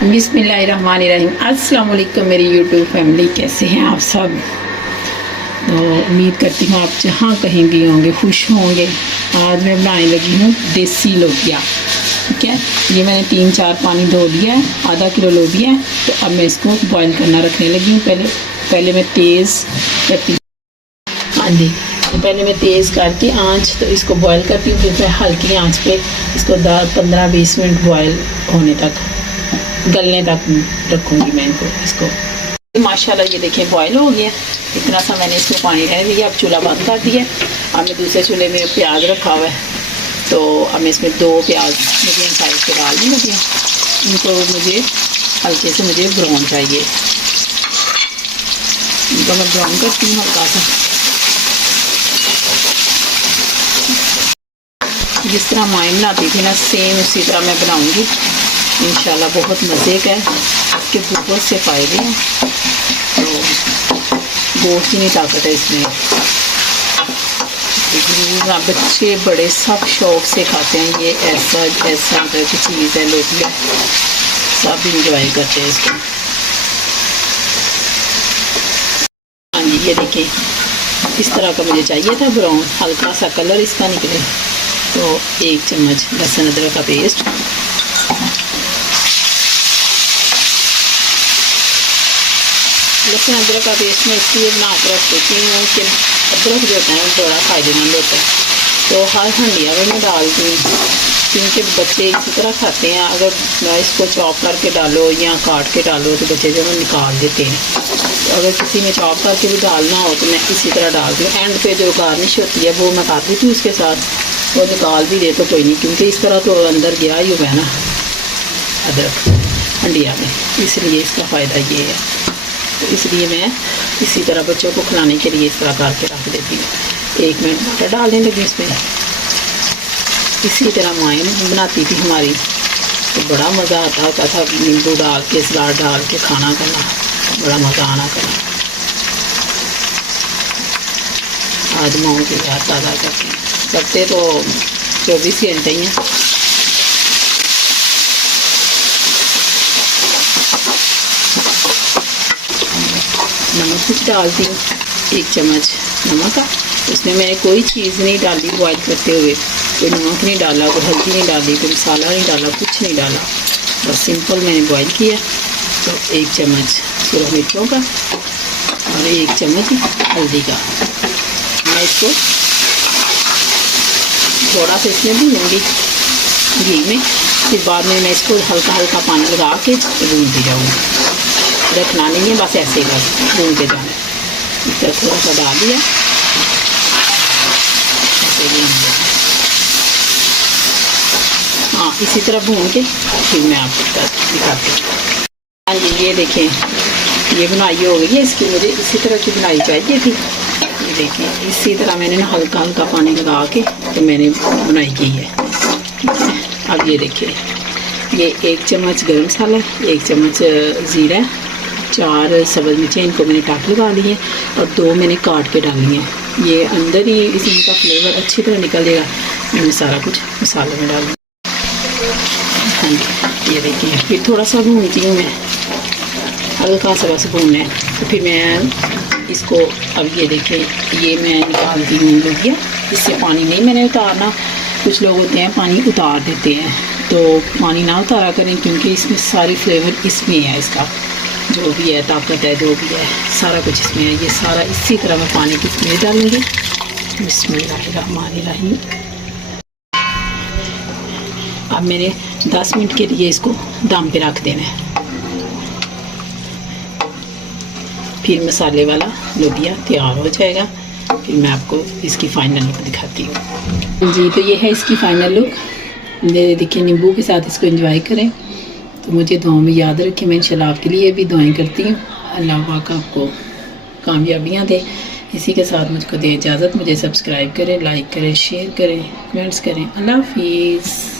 बिस्मिल्लाहिर्रहमानिर्रहीम। अस्सलाम वालेकुम मेरी यूट्यूब फैमिली, कैसे हैं आप सब। तो उम्मीद करती हूँ आप जहाँ कहीं भी होंगे खुश होंगे। आज मैं बनाने लगी हूँ देसी लोबिया। ठीक है, ये मैंने 3-4 पानी धो लिया है, आधा किलो लोबिया है। तो अब मैं इसको बॉईल करना रखने लगी हूँ। पहले मैं तेज़ करती हूँ, हाँ जी, तो पहले मैं तेज़ करके आँच तो इसको बॉईल करती हूँ। फिर मैं हल्की आँच पे इसको 15-20 मिनट बॉईल होने तक, गलने तक रखूँगी मैं इसको। माशाल्लाह ये देखें बॉईल हो गया। इतना सा मैंने इसमें पानी रहने दिया। अब चूल्हा बंद कर दिया। अब मैं दूसरे चूल्हे में प्याज रखा हुआ है, तो अब मैं इसमें 2 प्याज मीडियम साइज़ के डालने लगी हूँ। इनको मुझे हल्के से ब्राउन चाहिए, इनको मैं ब्राउन करती हूँ हल्का सा। जिस तरह माइन बनाती थी ना, सेम उसी तरह मैं बनाऊँगी इंशाल्लाह। बहुत मज़े का है, इसके बहुत से फ़ायदे हैं। तो गोश्त की नहीं ताकत है इसमें। बच्चे बड़े सब शौक से खाते हैं। ये ऐसा की चीज़ है लोबिया, सब इंजॉय करते हैं इसको। हाँ जी, ये देखिए इस तरह का मुझे चाहिए था ब्राउन, हल्का सा कलर इसका निकले। तो 1 चम्मच लहसुन अदरक का पेस्ट, लहसुन अदरक का पेस्ट मैं इसलिए बना कर रख देती हूँ कि अदरक जो होता है वो बड़ा फ़ायदेमंद होता है। तो हर हंडिया में मैं डालती हूँ, क्योंकि बच्चे इसी तरह खाते हैं। अगर इसको चॉप करके डालो या काट के डालो तो बच्चे जो है निकाल देते हैं। तो अगर किसी में चॉप करके भी डालना हो तो मैं इसी तरह डालती हूँ। एंड पे जो गार्निश होती है वो मैं काट देती हूँ उसके साथ। वो निकाल भी दे तो कोई नहीं, क्योंकि इस तरह तो अंदर गया ही हुआ है ना अदरक हंडिया में, इसलिए इसका फ़ायदा ये है। तो इसलिए मैं इसी तरह बच्चों को खिलाने के लिए इस तरह करके रख देती हूँ। 1 मिनट मटर डालने लगी इसमें। इसी तरह माइन बनाती थी हमारी, तो बड़ा मज़ा आता होता था। नींबू डाल के, सलाद डाल के खाना करना, बड़ा मज़ा आना करना। आजमाओ के यार ताज़ा करते तो 24 घंटे ही हैं। नमक कुछ डालती हूँ, 1 चम्मच नमक का। उसमें मैं कोई चीज़ नहीं डाली बॉईल करते हुए, कोई नमक नहीं डाला, कोई हल्दी नहीं डाली, कोई मसाला नहीं डाला, कुछ नहीं डाला। बस सिंपल मैंने बॉईल किया। तो 1 चम्मच सूरज मिर्चों का और 1 चम्मच हल्दी का। मैं इसको थोड़ा सा इसमें भूनूँगी घी में। फिर बाद में मैं इसको हल्का हल्का पानी लगा के भूनती जाऊँगी। रखना नहीं है, बस ऐसे ही बस भूनते जाना। इस तरह थोड़ा सा डाल दिया, ऐसे भून दिया। हाँ, इसी तरह भून के फिर मैं आपको दिखाती हूँ। हाँ जी, ये देखें ये बुनाई हो गई है इसकी। मुझे इसी तरह की बुनाई चाहिए थी। ये देखिए इसी तरह मैंने ना हल्का हल्का पानी लगा के तो मैंने बुनाई की है। ठीक है, अब ये देखिए ये 1 चम्मच गर्म मसाला, 1 चम्मच ज़ीरा, 4 सब्ज़ मिर्चें, इनको मैंने टाक लगा ली हैं और 2 मैंने काट के डाली हैं। ये अंदर ही इसका फ्लेवर अच्छी तरह निकल जाएगा। मैंने सारा कुछ मसाले में डाल दिया। हाँ जी, ये देखिए फिर थोड़ा सा भूनती हूँ मैं, हल्का सा बस भूनना है। तो फिर मैं इसको, अब ये देखिए ये मैं निकालती हूँ लोबिया। इससे पानी नहीं मैंने उतारना। कुछ लोग होते हैं पानी उतार देते हैं, तो पानी ना उतारा करें, क्योंकि इसमें सारी फ्लेवर इसमें है। इसका जो भी है ताकत है, जो भी है सारा कुछ इसमें है। ये सारा इसी तरह मैं पानी की इसमें डालूँगी। बिस्मिल्लाहिर्रहमानिर्रहीम। अब मैंने 10 मिनट के लिए इसको दम पे रख देना है। फिर मसाले वाला लोबिया तैयार हो जाएगा। फिर मैं आपको इसकी फ़ाइनल लुक दिखाती हूँ। जी, तो ये है इसकी फ़ाइनल लुक। देखिए नींबू के साथ इसको एंजॉय करें। तो मुझे दुआओं में याद रखें। मैं इंशाल्लाह आपके लिए भी दुआएं करती हूँ। अल्लाह पाक आपको कामयाबियाँ दे। इसी के साथ मुझको दे इजाज़त। मुझे सब्सक्राइब करें, लाइक करें, शेयर करें, कमेंट्स करें। अल्लाह हाफिज़।